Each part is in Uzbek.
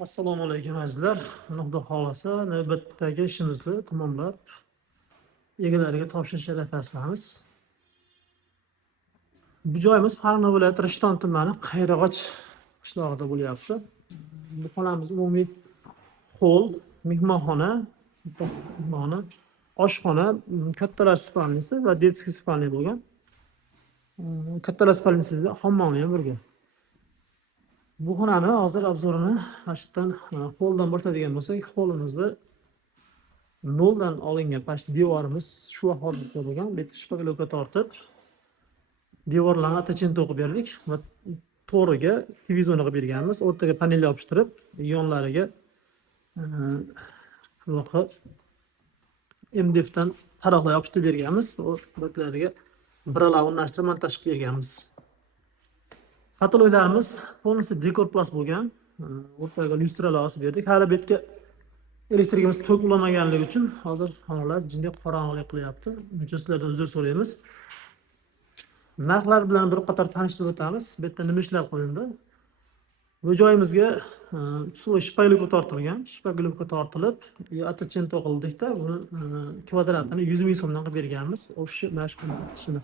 Assalomu alaykum azizlar. Xudo xolasa navbatdagi ishimizni tamomlab egalariga topshirish arafasidamiz. Bu joyimiz Farg'ona viloyati Rishton tumani Qayrag'och qishlog'ida bo'lyapti. Bu xonamiz umumiy hol, mehmonxona, oshxona, kattalar spalnisi va detskiy spalni bo'lgan. Kattalar spalnisida hammom ham birga. Bu xonani hozir obzorini ashitdan holdan boshladigan bo'lsak, holimizni noldan olingan pastki devorimiz shu ahvolda bo'lgan. Bitta shpagalka tortib, devorlarni atachin to'qib berdik va to'riga televizorni qilib berganmiz. O'rtaga panel yopishtirib, yonlariga bunaqa MDFdan taroqlar yopishtirib berganmiz. O'rtalariga biralar o'rnashtirib montaj qilib berganmiz. Patologlarimiz polnisi dekor plas bo'lgan. O'rtaga lyustralar osib berdik. Hali bu yerga elektrikimiz to'k ulamaganligi uchun hozir xonalar jindak qorong'ilik qilyapti. Sizlardan uzr so'raymiz. Narxlar bilan bir qator tanishtirib o'tamiz. Bu yerda nima ishlar qilindi? Bu joyimizga usul shpagalka tortilgan. Shpagalka tortilib, atachin to'qildikda buni kvadratini 100 ming so'mdan qilib berganmiz. O'sha mashqni ishini.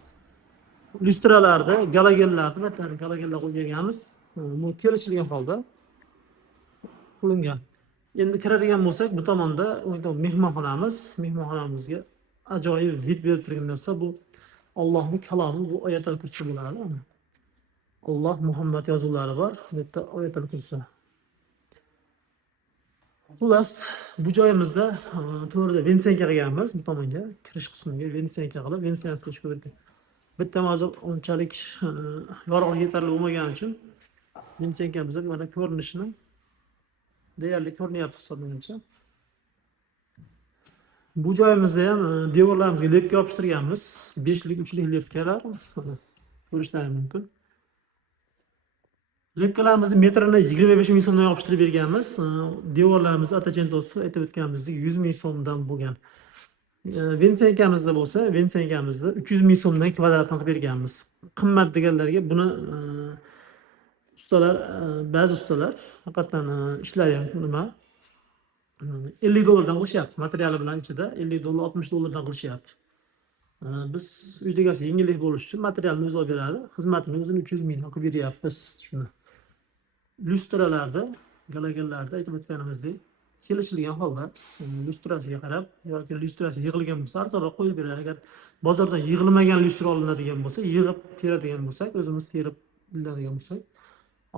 Lyustralarda, galagenlarni batari galagenlar qo'yib berganmiz. Bu kelishilgan holda qilingan. Endi kiradigan bo'lsak, bu tomonda mehmonxonamiz. Mehmonxonamizga ajoyib vid berib turgan narsa bu Allohning kalomi, bu oyatul kursi bo'ladi. Alloh Muhammad yozuvlari bor. Bu yerda oyatul kursi. Xullas, bu joyimizda to'g'rida vensiyanka qilganmiz. Bu tomonga kirish qismiga vensiyanka qilib, vensiyanskiy ko'rdik. Bitta hozir unchalik yorug'lik yetarli bo'lmagani uchun vensiyankamiz mana ko'rinishini deyarli ko'rinyapti hisoblangancha. Bu joyimizda ham devorlarimizga lepka yopishtirganmiz. 5lik, 3lik lepkalar ko'rishlaringiz mumkin. Lepkalarimizni metrini 25 ming so'mdan yopishtirib berganmiz. Devorlarimiz atachentosi aytib o'tganimizdek 100 ming so'mdan bo'lgan. Vensiyankamizda bo'lsa, vensiyankamizda 300 ming so'mdan kvadratni qilib berganmiz. Qimmat deganlarga buni ustalar, ba'zi ustalar haqiqatan ishlari ham nima $50 qilishyapti. Materiali bilan ichida $50, $60 qilishyapti. Biz uyda egasi yengillik bo'lish uchun materialni o'zi olib beradi. Xizmatini o'zini 300 mingdan qilib beryapmiz shuni. Lyustralarda, galagenlarda aytib o'tganimizdek kelishilgan holda lyustrasiga qarab yoki lyustrasi yig'ilgan bo'lsa, arzonroq qo'yib beradi. Agar bozordan yig'ilmagan lyustra olinadigan bo'lsa, yig'ib teradigan bo'lsak, o'zimiz terib biladigan bo'lsak,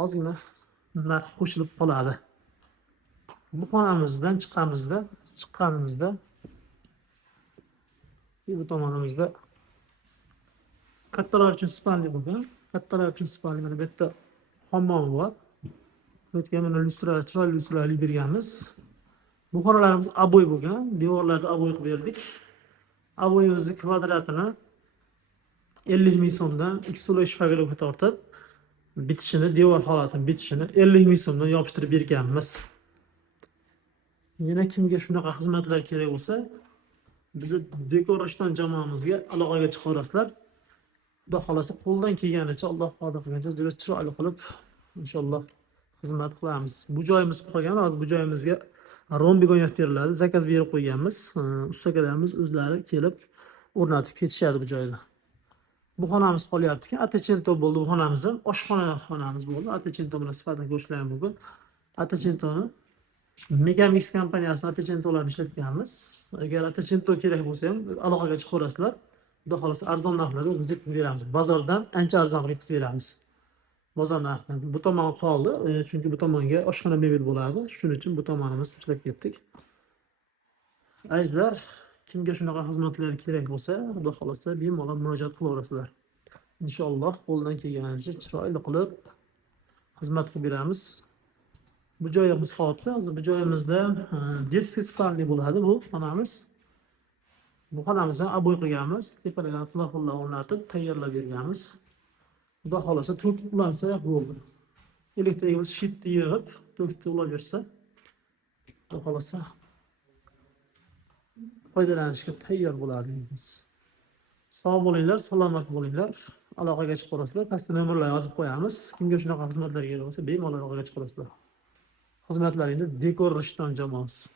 ozgina narx qo'shilib qoladi. Bu xonamizdan chiqqanimizda bu tomonimizda kattalar uchun spalni bo'lgan. Kattalar uchun spalni mana bu yerda hammom bor. O'tgan mana lyustralar, chiroyli lyustralar berganmiz. Bu xonalarimiz aboy bo'lgan. Devorlarga aboy qilib berdik. Aboyimizni kvadratini 50 ming so'mdan 2 solo shpagalka tortib, bitishini, devor holatini bitishini 50 ming so'mdan yopishtirib berganmiz. Yana kimga shunaqa xizmatlar kerak bo'lsa, bizni dekor Rishton jamoamizga aloqaga chiqarasizlar. Xudo xolasa qo'ldan kelganicha, Alloh qodir qilgancha juda chiroyli qilib inshaalloh xizmat qilamiz. Bu joyimiz qolgan, hozir bu joyimizga rombigoniyat beriladi. Zakaz berib qo'yganmiz. Ustakalarimiz o'zlari kelib o'rnatib ketishadi bu joyda. Bu xonamiz qolyapti. Atachento bo'ldi bu xonamizdan. Oshxona xonamiz bo'ldi. Atachento bilan sifatini ko'rishlar mumkin. Atachentoni Megamix kompaniyasi atachentolarini ishlatganmiz. Agar atachento kerak bo'lsa ham aloqaga chiqarasizlar. Xudo xolasa arzon narxlarda o'zimiz qilib beramiz. Bozordan ancha arzon qilib beramiz. Bozor narxidan. Bu tomon qoldi, chunki bu tomonga oshxona mebel bo'ladi. Shuning uchun bu tomonimiz ishlab ketdik. Azizlar, kimga shunaqa xizmatlar kerak bo'lsa, Xudo xolasa bemalol murojaat qilaverasizlar. Inshaalloh qo'ldan kelganicha chiroyli qilib xizmat qilib beramiz. Bu joyimiz qolibdi. Hozir bu joyimizda detskiy spalni bo'ladi bu xonamiz. Bu xonamizdan aboy qilganmiz. Tepalarga plafonlar o'rnatib tayyorlab berganmiz. Xudo xolasa to'k ulansa bo'ldi. Elektrikimiz shitni yig'ib, to'kni ulaversa, Xudo xolasa foydalanishga tayyor bo'ladimiz. Sog' bo'linglar, salomat bo'linglar. Aloqaga chiqarasizlar. Pastda nomerlar yozib qo'yamiz. Kimga shunaqa xizmatlar kerak bo'lsa, bemalol aloqaga chiqarasizlar. xizmatlaringni dekor rishton jamoasi.